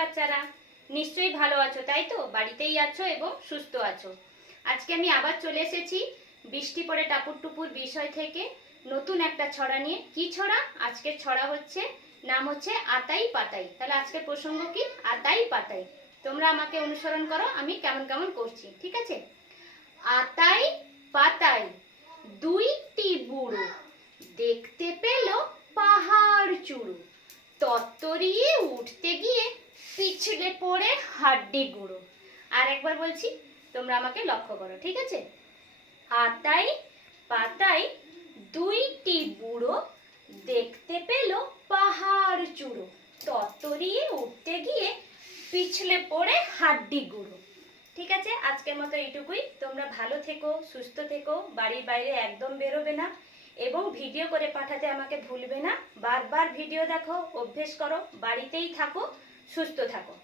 বাচ্চারা, নিশ্চয়ই ভালো আছো, তাই তো? বাড়িতেই আছো এবং সুস্থ আছো। আজকে আমি আবার চলে এসেছি বৃষ্টি পড়ে টাপুর টুপুর বিষয় থেকে নতুন একটা ছড়া নিয়ে। কি ছড়া? আজকে ছড়া হচ্ছে, নাম হচ্ছে আতাই পাতাই। তাহলে আজকের প্রসঙ্গ কি? আতাই পাতাই। তোমরা আমাকে অনুসরণ করো, আমি কেমন কেমন করছি, ঠিক আছে? আতাই পাতাই, দুইটি বুড়ো। দেখতে পেল পাহাড় চূড়ো। তত্তরিয়ে উঠতে গিয়ে পিছলে পড়ে হাড্ডি গুঁড়ো। আর একবার বলছি, তোমরা আমাকে লক্ষ্য করো, ঠিক আছে? আতাই পাতাই দুইটি বুড়ো দেখতে পেল পাহাড় চূড়ো। তত্তরিয়ে উঠতে গিয়ে পিছলে পড়ে হাড্ডি গুঁড়ো। ঠিক আছে? আজকের মতো এইটুকুই। তোমরা ভালো থেকো, সুস্থ থেকো, বাড়ির বাইরে একদম বেরোবে না এবং ভিডিও করে পাঠাতে আমাকে ভুলবে না। বারবার ভিডিও দেখো, অভ্যেস করো, বাড়িতেই থাকো। সুস্থ থাকো।